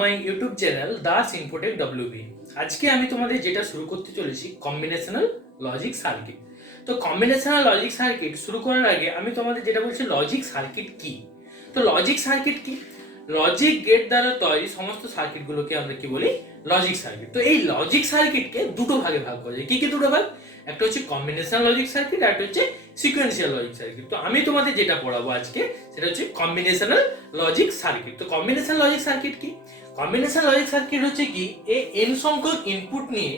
My YouTube channel Das Infotech WB. আজকে আমি তোমাদের যেটা শুরু করতে চলেছি কম্বিনেশনাল লজিক সার্কিট। তো কম্বিনেশনাল লজিক সার্কিট শুরু করার আগে আমি তোমাদের যেটা বলছি লজিক সার্কিট কি। তো লজিক সার্কিট কি? লজিক গেট দ্বারা তৈরি সমস্ত সার্কিটগুলোকে আমরা কি বলি? Logic circuit. তো এই লজিক সার্কিটকে দুটো ভাগে ভাগ করা যায়। কি কি দুটো ভাগ? একটা হচ্ছে কম্বিনেশনাল লজিক সার্কিট আর একটা হচ্ছে সিকোয়েন্সিয়াল লজিক সার্কিট। তো আমি তোমাদের যেটা পড়াবো আজকে সেটা হচ্ছে কম্বিনেশনাল লজিক সার্কিট। তো কম্বিনেশনাল লজিক সার্কিট কি? কম্বিনেশনাল লজিক সার্কিট হচ্ছে কি এন সংখ্যক ইনপুট নিয়ে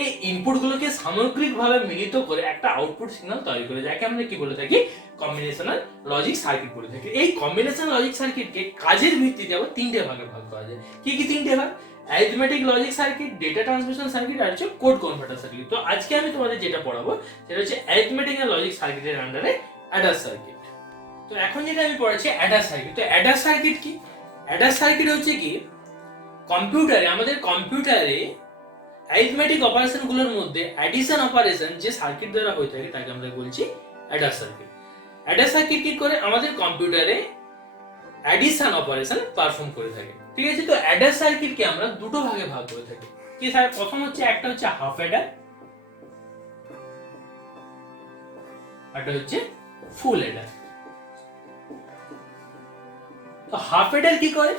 এই ইনপুটগুলোকে সামগ্রিকভাবে মিলিত করে একটা আউটপুট সিগন্যাল তৈরি করে, যাকে আমরা কি বলে থাকি? কম্বিনেশনাল লজিক সার্কিট বলে থাকি। এই কম্বিনেশনাল লজিক সার্কিটকে কাজের ভিত্তিতে আবার তিনটে ভাগে ভাগ করা যায়। কি কি তিনটে ভাগ? Arithmetic logic circuit, data transmission circuit আর হচ্ছে কোড কনভার্টার সার্কিট। তো আজকে আমি তোমাদের যেটা পড়াবো সেটা হচ্ছে অ্যারিথমেটিক আর লজিক সার্কিটের আন্ডারে অ্যাডার সার্কিট। তো এখন যেটা আমি পড়াচ্ছি অ্যাডার সার্কিট। তো অ্যাডার সার্কিট কি? অ্যাডার সার্কিট হচ্ছে কি আমাদের কম্পিউটারে অ্যারিথমেটিক অপারেশনগুলোর মধ্যে অ্যাডিশন অপারেশন যে সার্কিট দ্বারা হয়ে থাকে তাকে আমরা বলছি অ্যাডার সার্কিট। অ্যাডার সার্কিট কি করে? আমাদের কম্পিউটারে অ্যাডিশন অপারেশন পারফর্ম করে থাকে। ঠিক আছে, তো অ্যাডার সার্কিটকে আমরা দুটো ভাগে ভাগ করে থাকি। কি স্যার? প্রথম হচ্ছে একটা হচ্ছে হাফ অ্যাডার, একটা হচ্ছে ফুল অ্যাডার। তো হাফ অ্যাডার কি করে?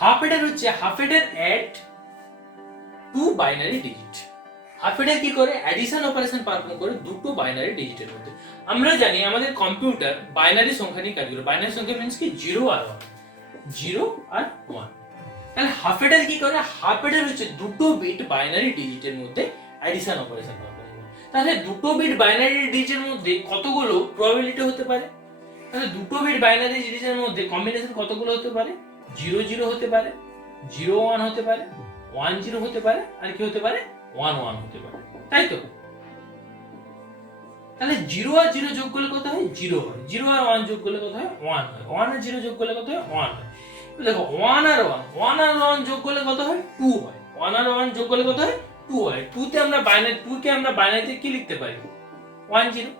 হাফ অ্যাডার হচ্ছে হাফ অ্যাডার এট two binary digit. Half Eder কি করে? অ্যাডিশন অপারেশন পারফর্ম করে দুটো বাইনারি ডিজিটের মধ্যে। আমরা জানি আমাদের কম্পিউটার বাইনারি সংখ্যা নিয়ে কাজ করে। বাইনারি সংখ্যা মিন্স কি? 0 আর 1, 0 আর 1। তাহলে হাফ অ্যাডার কি করে? হাফ অ্যাডার হচ্ছে দুটো বিট বাইনারি ডিজিটের মধ্যে অ্যাডিশন অপারেশন পারফর্ম করে। তাহলে দুটো বিট বাইনারি ডিজিটের মধ্যে কতগুলো প্রবাবিলিটি হতে পারে? তাহলে দুটো বিট বাইনারি ডিজিটের মধ্যে কম্বিনেশন কতগুলো হতে পারে? 0 0 হতে পারে, 0 1 হতে পারে, 1 0 হতে পারে, আর কি হতে পারে? 1 1 হতে পারে, তাই তো? তাহলে 0 আর 0 যোগ করলে কত হয়? 0 হয়। 0 আর 1 যোগ করলে কত হয়? 1 হয়। 1 আর 0 যোগ করলে কত হয়? 1 হয়। দেখো 1 আর 1, 1 আর 1 যোগ করলে কত হয়? 2 হয়। 1 আর 1 যোগ করলে কত হয়? 2 হয়। 2 তে আমরা বাইনারি 2 কে আমরা বাইনারিতে কি লিখতে পারি? 1 0।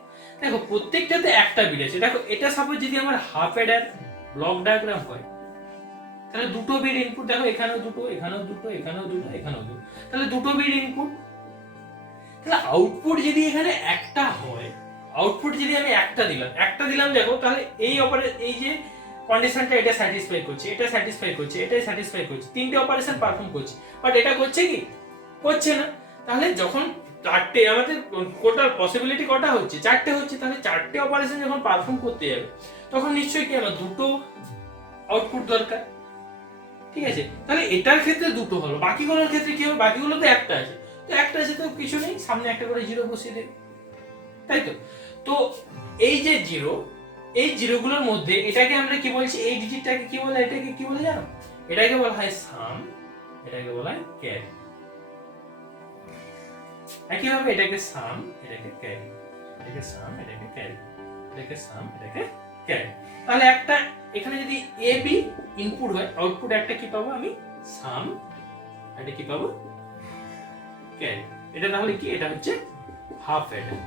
দেখো প্রত্যেকটাতে একটা বিট আছে। দেখো এটা সাপোজ যদি আমার হাফ অ্যাডার ব্লক ডায়াগ্রাম হয়, তাহলে দুটো বিট ইনপুট, দেখো এখানেও দুটো, এখানেও দুটো, এখানেও দুটো, এখানেও দুটো, তাহলে দুটো বিট ইনপুট। তাহলে আউটপুট যদি এখানে একটা হয়, আউটপুট যদি আমি একটা দিলাম দেখো, তাহলে এই যে কন্ডিশনটা এটা স্যাটিসফাই করছে, এটা স্যাটিসফাই করছে, এটা স্যাটিসফাই করছে, তিনটে অপারেশন পারফর্ম করছে, বাট এটা করছে কি? করছে না। তাহলে যখন চারটে, আমাদের টোটাল পসিবিলিটি কটা হচ্ছে? চারটে হচ্ছে। তাহলে চারটে অপারেশন যখন পারফর্ম করতে যাবে তখন নিশ্চয়ই কি আমার দুটো আউটপুট দরকার। ঠিক আছে, তাহলে এটার ক্ষেত্রে দুটো হলো, বাকিগুলোর ক্ষেত্রে কি হবে? বাকিগুলো তো একটা আছে, তো একটা আছে তো কিছু নেই, সামনে একটা করে জিরো বসিয়ে দেবে, তাই তো? তো এই যে জিরো, এই জিরোগুলোর মধ্যে এটাকে আমরা কি বলছি? এই ডিজিটটাকে কি বলে? এটাকে কি বলে জানো? এটাকে বলা হয় সাম, এটাকে বলা হয় ক্যারি। একইভাবে এটাকে সাম, এটাকে ক্যারি, এটাকে সাম, এটাকে ক্যারি, এটাকে সাম, এটাকে ক্যারি। তাহলে একটা এখানে যদি এ বি ইনপুট হয়, আউটপুট একটা কি পাবো আমি? সাম, এটা কি পাবো? ক্যারি। এটা তাহলে কি? এটা হচ্ছে হাফ অ্যাডার।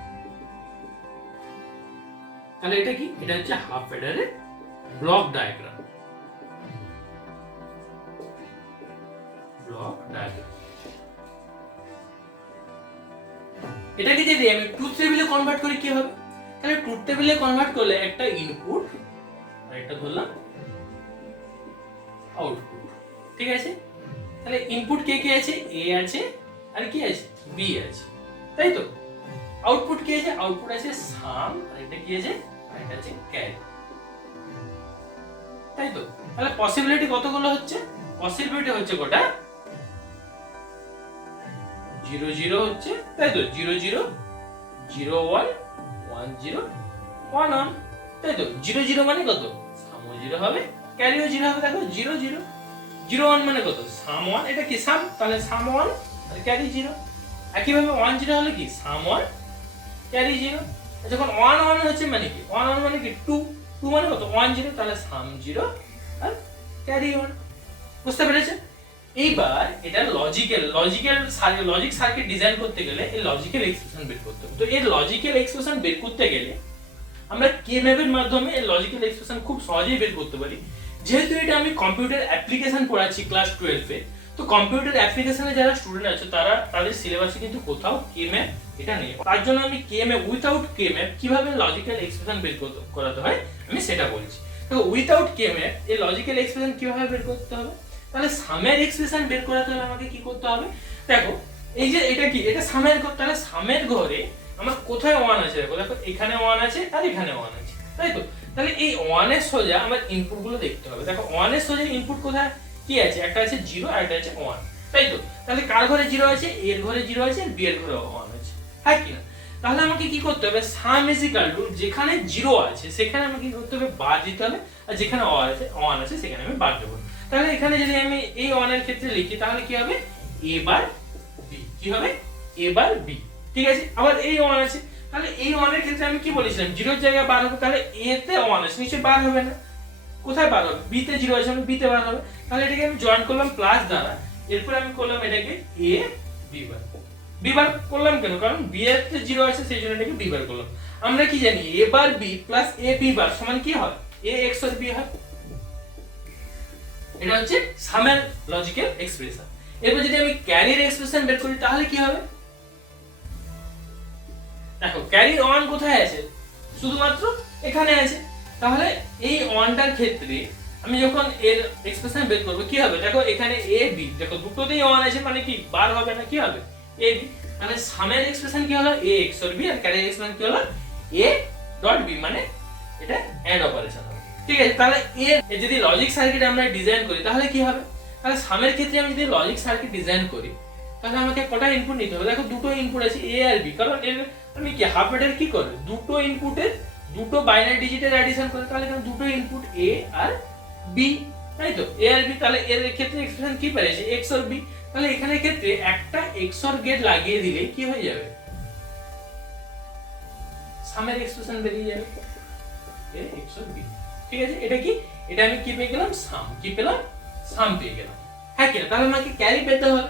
তাহলে এটা কি? এটা হচ্ছে হাফ অ্যাডারের ব্লক ডায়াগ্রাম। Block diagram. এটাকে যদি আমি ট্রুথ টেবিলে কনভার্ট করি কি হবে? তাহলে ট্রুথ টেবিলে কনভার্ট করলে একটা ইনপুট আর একটা ধরলাম আউটপুট। ঠিক আছে, তাহলে ইনপুট কে কে আছে? এ আছে, আর কি আছে? বি আছে, তাই তো? আউটপুট কি আছে? আউটপুট আছে সাম, আর এটা কি আছে? এটা আছে ক্যারি, তাই তো? তাহলে পসিবিলিটি কতগুলো হচ্ছে? পসিবিলিটি হচ্ছে কটা? 0 0 হচ্ছে, তাই তো? 0 0 0 1 1 0 1 1, তাই তো? 0 0 মানে কত? সামও 0 হবে, ক্যারিও 0 হবে। দেখো 0 0 0 1 মানে কত? সাম 1, এটা কি সাম, তাহলে সাম 1 আর ক্যারি 0। একইভাবে 1 0 হলে কি? সাম 1 ক্যারি 0। যখন 1 1 হচ্ছে মানে কি? 1 1 মানে কি? 2 2 মানে কত? 1 0, তাহলে সাম 0 আর ক্যারি 1। বুঝতে পেরেছে? এইবার এটা লজিক সার্কিট ডিজাইন করতে গেলে এই লজিক্যাল এক্সপ্রেশন বের করতে হবে। তো এই লজিক্যাল এক্সপ্রেশন বের করতে গেলে আমরা কে ম্যাপের মাধ্যমে লজিক্যাল এক্সপ্রেশন খুব সহজেই বের করতে পারি। যেহেতু এটা আমি কম্পিউটার অ্যাপ্লিকেশন পড়াচ্ছি ক্লাস 12 এ, তো কম্পিউটার অ্যাপ্লিকেশনে যারা স্টুডেন্ট আছে তারা তাদের সিলেবাসে কিন্তু কোথাও কে ম্যাপ এটা নেই। তার জন্য আমি কে ম্যাপ উইথাউট কে ম্যাপ কিভাবে লজিক্যাল এক্সপ্রেশন বের করাতে হয় আমি সেটা বলছি। তো উইথাউট কে ম্যাপ এই লজিক্যাল এক্সপ্রেশন কিভাবে বের করতে হবে, তাহলে সামের এক্সপ্রেশন বের করাতে হলে আমাকে কি করতে হবে, দেখো এই যে এটা কি, এটা সামের ঘর, তাহলে সামের ঘরে আমার কোথায় ওয়ান আছে, দেখো দেখো এখানে ওয়ান আছে আর এখানে ওয়ান আছে, তাই তো। তাহলে এই ওয়ানের সোজা আমার ইনপুট গুলো দেখতে হবে। দেখো ওয়ানের সোজা ইনপুট কোথায় কি আছে, একটা আছে 0 আর একটা আছে 1, তাই তো। তাহলে কার ঘরে 0 আছে, এর ঘরে 0 আছে, বি এর ঘরে 1 আছে, হ্যাঁ কি না। তাহলে আমাকে কি করতে হবে, সাম ইজ ইকুয়াল টু যেখানে 0 আছে সেখানে আমাকে কি করতে হবে, বার দিতে হবে, আর যেখানে 1 আছে সেখানে আমি বার দেবো। তাহলে এখানে যদি আমি এই 1 এর ক্ষেত্রে লিখি তাহলে কি হবে, a বার b, কি হবে a বার b, ঠিক আছে। আবার এই 1 আছে, তাহলে এই 1 এর ক্ষেত্রে আমি কি বলেছিলাম, 0 এর জায়গায় বার হবে, তাহলে a তে 1 আছে নিশ্চয়ই বার হবে না, কোথায় বার হবে, b তে 0 আছে আমি b তে বার হবে। তাহলে এটাকে আমি জয়েন করলাম প্লাস দ্বারা, এরপর আমি করলাম এটাকে a b বার। b বার করলাম কেন, কারণ b এর তে 0 আছে সেই জন্য এটাকে b বার করলাম। আমরা কি জানি a bar b plus a b বার সমান কি হয়, a XOR b হয়। এটা হচ্ছে সামের লজিক্যাল এক্সপ্রেশন। এরপর যদি আমি ক্যারির এক্সপ্রেশন বের করি তাহলে কি হবে, দেখো ক্যারি 1 কোথায় আছে, শুধুমাত্র এখানে আছে। তাহলে এই 1টার ক্ষেত্রে আমি যখন এর এক্সপ্রেশন বের করব কি হবে, দেখো এখানে a b, দেখো দুটোতেই 1 আছে মানে কি বার হবে না, কি হবে a b। তাহলে সামের এক্সপ্রেশন কি হলো a XOR b, আর ক্যারির এক্সপ্রেশন কি হলো a ডট b, মানে এটা এন্ড অপারেশন হবে, ঠিক আছে। তাহলে এর যদি লজিক সার্কিট আমরা ডিজাইন করি তাহলে কি হবে, তাহলে সামের ক্ষেত্রে আমি যদি লজিক সার্কিট ডিজাইন করি তাহলে আমাকে কটা ইনপুট নিতে হবে, দেখো দুটো ইনপুট আছে a আর b, কারণ এর আমি কি হাফ এডার কি করে দুটো ইনপুটের দুটো বাইনারি ডিজিটের অ্যাডিশন করে, তাহলে এখানে দুটো ইনপুট a আর b, তাই তো a আর b। তাহলে এর ক্ষেত্রে এক্সপ্রেশন কি পেয়েছে XOR b, তাহলে এখানে ক্ষেত্রে একটা XOR গেট লাগিয়ে দিলে কি হয়ে যাবে, সামের এক্সপ্রেশন বেরিয়ে যাবে a XOR b, ঠিক আছে। এটা কি, এটা আমি কি পেয়ে গেলাম, সাম, কি পেলাম, সাম পেয়ে গেলাম, হ্যাঁ কি না। তাহলে আমাকে ক্যারি পেতে হবে,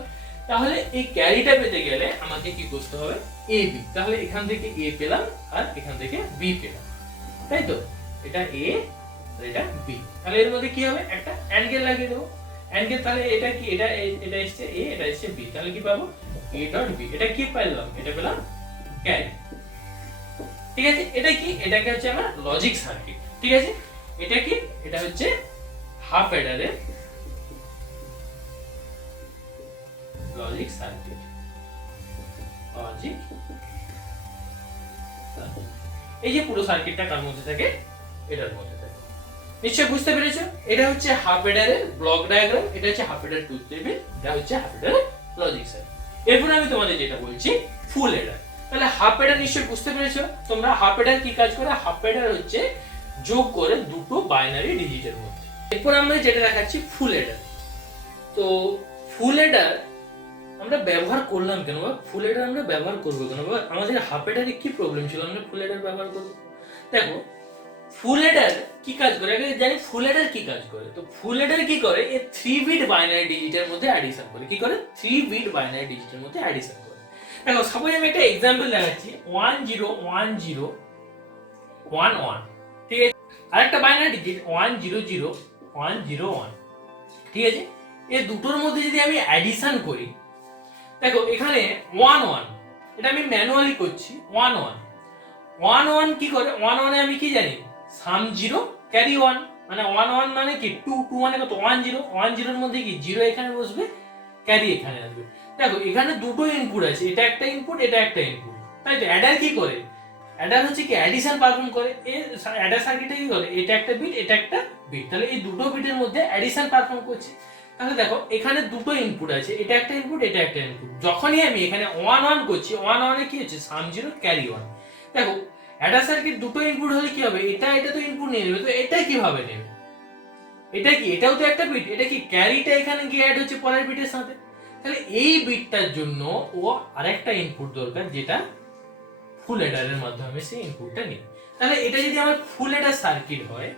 তাহলে এই ক্যারিটা পেতে গেলে আমাকে কি করতে হবে, a b, তাহলে এখান থেকে a পেলাম আর এখান থেকে b পেলাম, তাই তো। এটা a আর এটা b, তাহলে এর মধ্যে কি হবে, একটা এন্ড গেট লাগিয়ে দেবো, এন্ড গেট। তাহলে এটা কি, এটা এটা এসেছে a, এটা এসেছে b, তাহলে কি পাবো a ডট b, এটা কি পেলাম, এটা পেলাম ক্যারি, ঠিক আছে। এটা কি, এটাকে হচ্ছে আমরা লজিক সার্কিট, ঠিক আছে। এটা কি, এটা হচ্ছে হাফ অ্যাডারের লজিক সার্কিট, লজিক সার্কিট। এই যে পুরো সার্কিটটা কার মধ্যে থাকে, এটার মধ্যে থাকে, নিশ্চয়ই বুঝতে পেরেছো। এটা হচ্ছে হাফ অ্যাডারের ব্লক ডায়াগ্রাম, এটা হচ্ছে হাফ অ্যাডার ট্রুথ টেবিল, এটা হচ্ছে হাফ অ্যাডারের লজিক সার্কিট। এরপর আমি তোমাদের যেটা বলছি ফুল অ্যাডার। তাহলে হাফ অ্যাডার নিশ্চয়ই বুঝতে পেরেছো তোমরা, হাফ অ্যাডার কি কাজ করে, হাফ অ্যাডার হচ্ছে যোগ করে দুটো বাইনারি ডিজিটের মধ্যে। এরপর আমরা যেটা দেখাচ্ছি ফুল অ্যাডার। তো ফুল অ্যাডার আমরা ব্যবহার করলাম কেন, বা ফুল অ্যাডার আমরা ব্যবহার করবো কেন, বা আমাদের হাফ অ্যাডারে কি প্রবলেম ছিল আমরা ফুল অ্যাডার ব্যবহার করবো। দেখো ফুল অ্যাডার কি কাজ করে, আগে জানি ফুল অ্যাডার কি কাজ করে। তো ফুল অ্যাডার কি করে, এই 3 বিট বাইনারি ডিজিটের মধ্যে অ্যাডিশন করে, কি করে 3 বিট বাইনারি ডিজিটের মধ্যে অ্যাডিশন করে। দেখো সাপোজ আমি একটা एग्जांपल দেখাচ্ছি 101011, ঠিক আছে। আরেকটা বাইনারি ডিজিট 100101, ঠিক আছে। এই দুটোর মধ্যে যদি আমি অ্যাডিশন করি, দেখো এখানে 11, এটা আমি ম্যানুয়ালি করছি, 11 কি করে, 11 এ আমি কি জানি সাম 0 ক্যারি 1, মানে 11 মানে কি 2 মানে কত 10 এর মধ্যে কি 0 এখানে বসবে, ক্যারি এখানে আসবে। দেখো এখানে দুটো ইনপুট আছে, এটা একটা ইনপুট, এটা একটা ইনপুট, তাই তো। অ্যাডার কি করে, অ্যাডার হচ্ছে কি অ্যাডিশন পারফর্ম করে, এই অ্যাডার সার্কিটে কি করে, এটা একটা বিট এটা একটা বিট, তাহলে এই দুটো বিটের মধ্যে অ্যাডিশন পারফর্ম করছে। তাহলে দেখো এখানে দুটো ইনপুট আছে, এটা একটা ইনপুট এটা একটা ইনপুট, যখনই আমি এখানে 11 করছি 11 এ কি হচ্ছে সাম 0 ক্যারি 1। দেখো অ্যাডার সার্কিট দুটো ইনপুট হলে কি হবে, এটা তো ইনপুট নিয়ে নেবে, তো এটা কিভাবে নেবে, এটা কি, এটাও তো একটা বিট, এটা কি ক্যারিটা এখানে গিয়ে অ্যাড হচ্ছে পরের বিটের সাথে, তাহলে এই বিটটার জন্য ও আরেকটা ইনপুট দরকার যেটা ফুল অ্যাডারের মাধ্যমে সেই ইনপুটটা নিই। তাহলে এটা যদি আমার ফুল অ্যাডার সার্কিট হয়,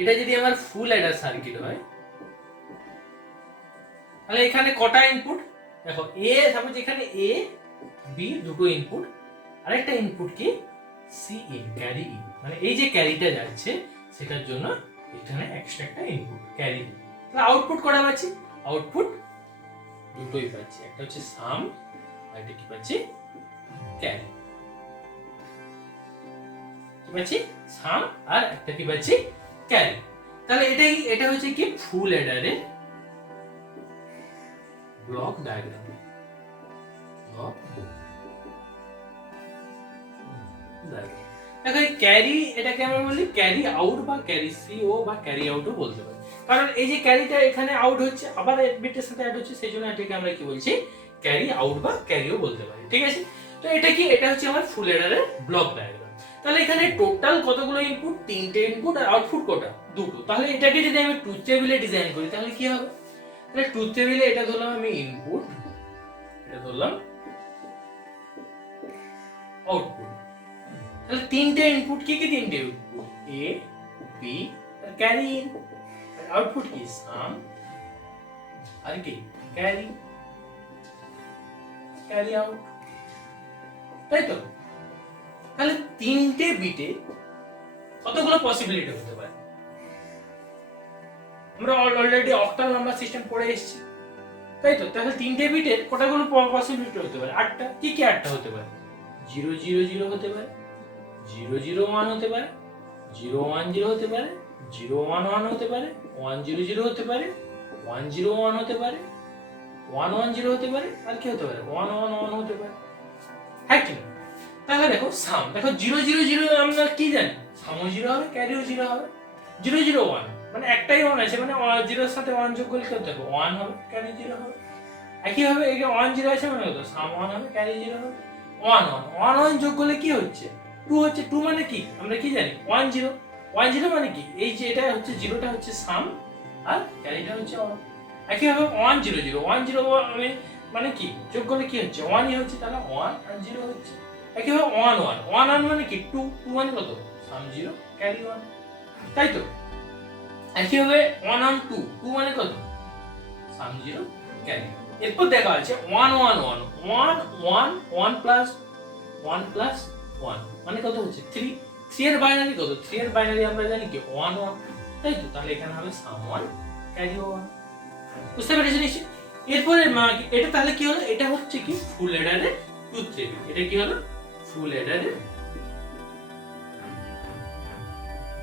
এটা যদি আমার ফুল অ্যাডার সার্কিট হয়, তাহলে এখানে কটা ইনপুট, দেখো এ সাপোজ এখানে এ বি দুটো ইনপুট, আরেকটা ইনপুট কি সি ইন, ক্যারি ইন, মানে এই যে ক্যারিটা যাচ্ছে সেটার জন্য এখানে এক্সট্রা একটা ইনপুট ক্যারি। তাহলে আউটপুট কটা পাচ্ছি? আউটপুট দুটোই পাচ্ছি, একটা হচ্ছে সাম আর একটা কি পাচ্ছি? ক্যারি। কি পাচ্ছি? সাম আর একটা কি পাচ্ছি? ক্যারি। তাহলে এটা হচ্ছে কি ফুল অ্যাডারের ব্লক ডায়াগ্রাম। দেখো এই ক্যারি, এটাকে আমরা বলি ক্যারি আউট বা ক্যারি সিও বা ক্যারি আউটও বলতে পারি, কারণ এই যে ক্যারিটা এখানে আউট হচ্ছে আবার বিটের সাথে অ্যাড হচ্ছে, সেই জন্য এটাকে আমরা কি বলছি? ক্যারি আউট বা ক্যারিও বলতে পারি। ঠিক আছে, তো এটা কি? এটা হচ্ছে আমার ফুল অ্যাডারের ব্লক ডায়াগ্রাম। তাহলে এখানে টোটাল কতগুলো ইনপুট? 3টে ইনপুট, আর আউটপুট কটা? দুটো। তাহলে এটাকে যদি আমি ট্রুথ টেবিলে ডিজাইন করি তাহলে কি হবে? তাহলে ট্রুথ টেবিলে এটা ধরলাম আমি ইনপুট, এটা ধরলাম আউটপুট। তাহলে 3টে ইনপুট, কি কি 3টে ইনপুট? এ, বি আর ক্যারি ইন। আউটপুট কি? সাম আর কি? ক্যারি, ক্যারি আউট, তাই তো? তাহলে 3টে বিটে কতগুলো পসিবিলিটি হতে পারে? আমরা অলরেডি অক্টাল নাম্বার সিস্টেম পড়ে এসেছি, তাই তো? তাহলে 3টে বিটের কতগুলো পসিবিলিটি হতে পারে? 8টা। কি কি 8টা হতে পারে? 0 0 0 হতে পারে, 0 0 1 হতে পারে, 0 1 0 হতে পারে, 0 1 1 হতে পারে, 1 0 0 হতে পারে, 1 0 1 হতে পারে, 1 1 0 হতে পারে, আর কি হতে পারে? 1 1 1 হতে পারে, হ্যাঁ কি না? তাহলে দেখো সাম, দেখো 0 0 0 আমরা কি জানি? সামও 0 হবে, ক্যারিও 0 হবে। 0 0 1 মানে একটাই 1 আছে, মানে 0 এর সাথে 1 যোগ করলে কি হতে হবে? 1 হবে, ক্যারি 0 হবে। একই ভাবে এই যে 1 0 আছে মানে কত? সাম 1 হবে, ক্যারি 0 হবে। 1 1 1 1 যোগ করলে কি হচ্ছে? 2 হচ্ছে। 2 মানে কি? আমরা কি জানি? 1 0 1 0 মানে কি? এই যে এটা হচ্ছে 0টা হচ্ছে সাম আর ক্যারিটা হচ্ছে 1। একই ভাবে 1 0 0 1 0 আমি মানে কি যোগ করলে কি হচ্ছে? 1ই হচ্ছে, তাহলে 1 আর 0 হচ্ছে। একই ভাবে 1 1 1 1 মানে কি? 2 2 মানে কত? সাম 0 ক্যারি 1, তাই তো? একই ভাবে 1 1 2 2 মানে কত? সাম 0 ক্যারি। এরপর দেখা আছে 1 1 1 1 1 1 প্লাস 1 প্লাস 1 মানে কত হচ্ছে? 3 3 এর বাইনারি কত? 3 এর বাইনারি আমরা জানি কি 1 1, তাই তো? তাহলে এখানে হবে সাম 1 ক্যারি 1। বুঝতে পেরেছেন নিশ্চয়ই? এরপরে এটা তাহলে কি হলো? এটা হচ্ছে কি ফুল অ্যাডারের ট্রুথ টেবিল। এটা কি হলো? ফুল অ্যাডারের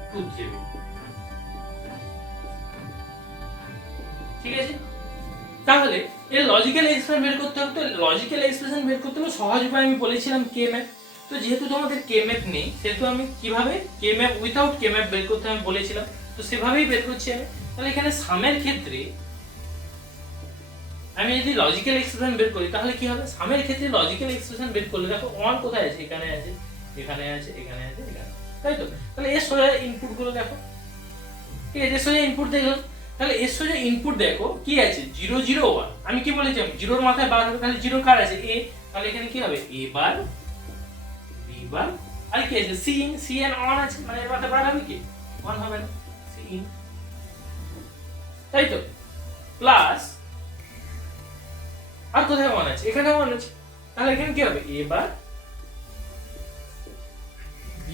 ট্রুথ টেবিল। ঠিক আছে, তাহলে এর লজিক্যাল এক্সপ্রেশন বের করতে হবে। তো লজিক্যাল এক্সপ্রেশন বের করতে হলে সহজ উপায় আমি বলেছিলাম কে ম্যাপ। তো যেহেতু তোমাদের কে ম্যাপ নেই, সেহেতু আমি কিভাবে কে ম্যাপ উইথাউট কে ম্যাপ বের করতে আমি বলেছিলাম, তো সেভাবেই বের করছি আমি। তাহলে এখানে সামের ক্ষেত্রে আমি যদি লজিক্যাল এক্সপ্রেশন বের করি তাহলে কি হবে? সামের ক্ষেত্রে লজিক্যাল এক্সপ্রেশন বের করলে দেখো 1 কোথায় আছে? এখানে আছে, এখানে আছে, এখানে আছে, এখানে, তাই তো? তাহলে এর সোজা ইনপুট গুলো দেখো, ঠিক আছে? সোজা ইনপুট দেখলাম, তাহলে এর সোজা ইনপুট দেখো কি আছে? 0 0 1। আমি কি বলেছিলাম? 0 এর মাথায় বার হবে, তাহলে 0 কার আছে? a। তাহলে এখানে কি হবে? a বার, b বার, আর কি আছে? c in, c n on আছে, মানে এর মাথায় বার হবে কি? 1 হবে না, c in, তাই তো? প্লাস আর কোথায় 1 আছে? এখানে 1 আছে, তাহলে এখানে কি হবে? a বার, b,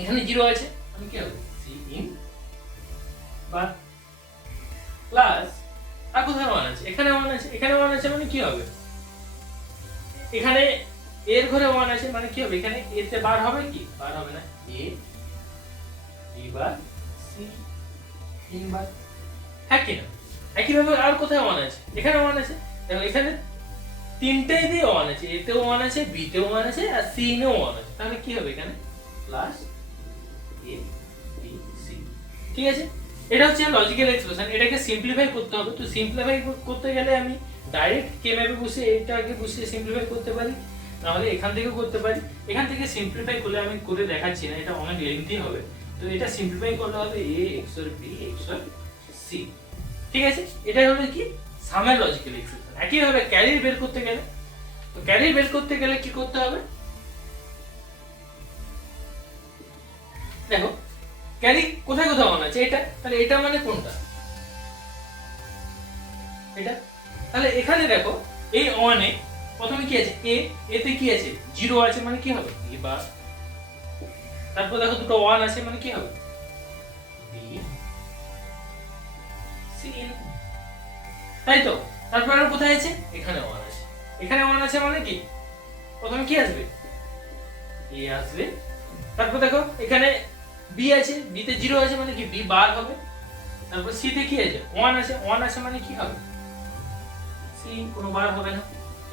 এখানে 0 আছে, আমি কি হবে? c in বার, প্লাস আর কোথায় 1 আছে? এখানে 1 আছে, এখানে 1 আছে, মানে কি হবে? এখানে এর ঘরে 1 আছে, মানে কি হবে? এখানে a তে বার হবে কি? বার হবে না, a, b bar, c in বার, হ্যাঁ কি না? একই ভাবে আর কোথায় 1 আছে? এখানে 1 আছে, দেখো এখানে তিনটেই দিয়ে 1 আছে, a তেও 1 আছে, b তেও 1 আছে, আর c নেও 1 আছে, তাহলে কি হবে? এখানে প্লাস a, b, c। ঠিক আছে, এটা হচ্ছে লজিক্যাল এক্সপ্রেশন। এটাকে সিম্পলিফাই করতে হবে। তো সিম্পলিফাই করতে গেলে আমি ডাইরেক্ট কে ম্যাপে বসে এটাকে বসে সিম্পলিফাই করতে পারি, নাহলে এখান থেকেও করতে পারি। এখান থেকে সিম্পলিফাই করলে আমি করে দেখাচ্ছি না, এটা অনেক লেন্থি হবে। তো এটা সিম্পলিফাই করলে হবে a XOR b XOR c। ঠিক আছে, এটা হলো কি সামের লজিক্যাল এক্সপ্রেশন। একইভাবে ক্যারি বের করতে গেলে, তো ক্যারি বের করতে গেলে কি করতে হবে? দেখো ক্যারি কোথায় কোথায় 1 আছে? এটা, তাহলে এটা মানে কোনটা? এটা। তাহলে এখানে দেখো এই 1 এ প্রথমে কি আছে এ, এতে কি আছে 0 আছে মানে কি হবে এ বার। তারপর দেখো দুটো 1 আছে মানে কি হবে বি সিন, তাই তো। তারপর আর কোথায় আছে এখানে 1 আছে, এখানে 1 আছে মানে কি প্রথমে কি আসবে এ আসবে। তারপর দেখো এখানে বি আছে, বি তে 0 আছে মানে কি বি বার হবে। তারপর সি তে কি আছে 1 আছে, 1 আছে মানে কি হবে সি, কোনো বার হবে না।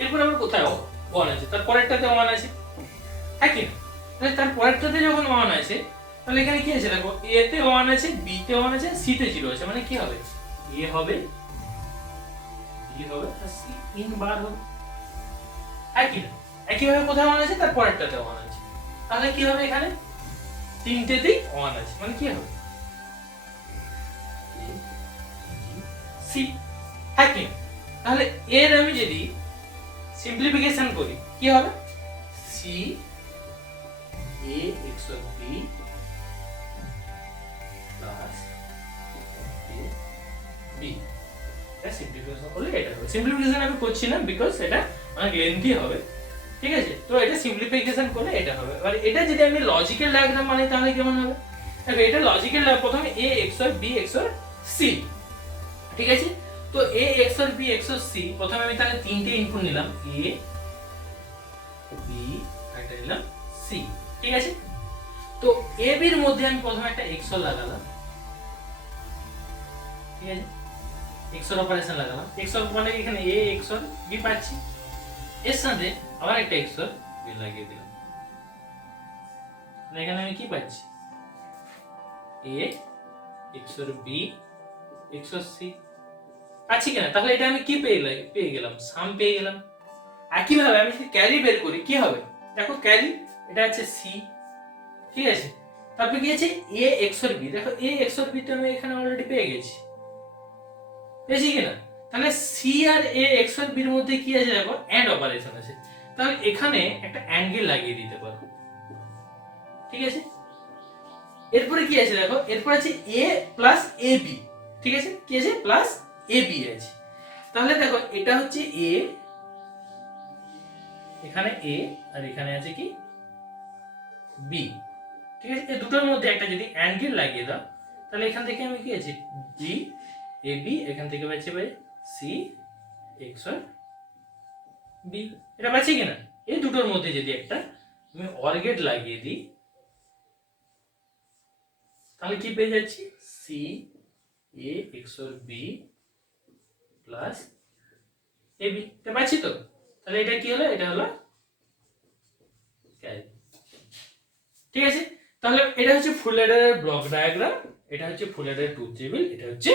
এরপর আবার কোথায় 1 আছে, তার পরেরটাতে 1 আছে, হ্যাঁ কি না? তাহলে তার পরেরটাতে যখন 1 আছে তাহলে এখানে কি আছে দেখো এ তে 1 আছে, বি তে 1 আছে, সি তে 0 আছে মানে কি হবে এ হবে, বি হবে আর সি ইন বার হবে, হ্যাঁ কি না? একইভাবে কোথায় 1 আছে তার পরেরটাতে 1 আছে, তাহলে কি হবে এখানে তিনটেতেই 1 আছে মানে কি হবে সি, হ্যাঁ কি? তাহলে এর আমি যদি সিম্পলিফিকেশন করি কি হবে C A XOR b plus A B, এটা সিম্পলিফিকেশন করলে এটা হবে। সিম্পলিফিকেশন আমি করছি না বিকজ এটা অনেক লেন্থি হবে, ঠিক আছে? তো এটা সিম্পলিফিকেশন করলে এটা হবে। এবার এটা যদি আমি লজিক্যাল ডায়াগ্রাম মানে তাহলে কেমন হবে দেখো, এটা লজিক্যাল প্রথমে a XOR b XOR c, ঠিক আছে? তো a XOR b XOR c প্রথমে আমি তাহলে তিনটে ইনপুট নিলাম a b একটা নিলাম c, ঠিক আছে? তো a b এর মধ্যে আমি প্রথমে একটা XOR লাগালাম, ঠিক আছে? XOR অপারেশন লাগালাম, XOR মানে এখানে a XOR b পাচ্ছি, এর সাথে আবার একটা XOR b লাগিয়ে দিলাম, তাহলে এখানে আমি কি পাচ্ছি a XOR b XOR c পাচ্ছি কিনা? তাহলে এটা আমি কি পেয়ে গেলাম সাম পেয়ে গেলাম। একইভাবে আমি যদি ক্যারি বের করি কি হবে দেখো, ক্যারি এটা আছে c, ঠিক আছে? তারপর কি আছে a XOR b, দেখো a XOR b তো আমি এখানে অলরেডি পেয়ে গেছি, পেয়েছি কিনা? তাহলে c R a XOR b এর মধ্যে কি আছে দেখো এন্ড অপারেশন আছে, তাহলে এখানে একটা অ্যাঙ্গেল লাগিয়ে দিতে পারো, ঠিক আছে? এরপরে কি আছে দেখো, এরপর আছে a প্লাস ab, ঠিক আছে? কি আছে প্লাস ab আছে, তাহলে দেখো এটা হচ্ছে a, এখানে a আর এখানে আছে কি b, ঠিক আছে? এই দুটোর মধ্যে একটা যদি অ্যাঙ্গেল লাগিয়ে দাও তাহলে এখান থেকে আমি কি আছে b ab, এখান থেকে পাচ্ছি ভাই c XOR b, এটা পাচ্ছি কিনা? এই দুটোর মধ্যে যদি একটা আমি অর গেট লাগিয়ে দিই তাহলে কি পেয়ে যাচ্ছি c a XOR b plus ab, এটা পাচ্ছি তো। তাহলে এটা কি হলো, এটা হলো ক্যারি, ঠিক আছে? তাহলে এটা হচ্ছে ফুল অ্যাডারের ব্লক ডায়াগ্রাম, এটা হচ্ছে ফুল অ্যাডারের ট্রুথ টেবিল, এটা হচ্ছে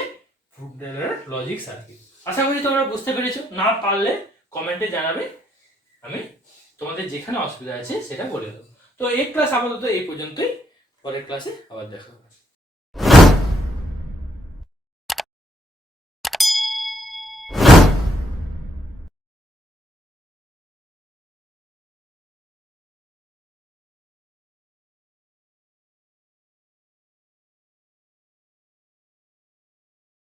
ফুল অ্যাডারের লজিক সার্কিট। আশা করি তোমরা বুঝতে পেরেছো, না পারলে কমেন্টে জানাবে, আমি তোমাদের যেখানে অসুবিধা আছে সেটা বলে দেবো। তো এই ক্লাস আপাতত এই পর্যন্তই, পরের ক্লাসে আবার দেখা হবে।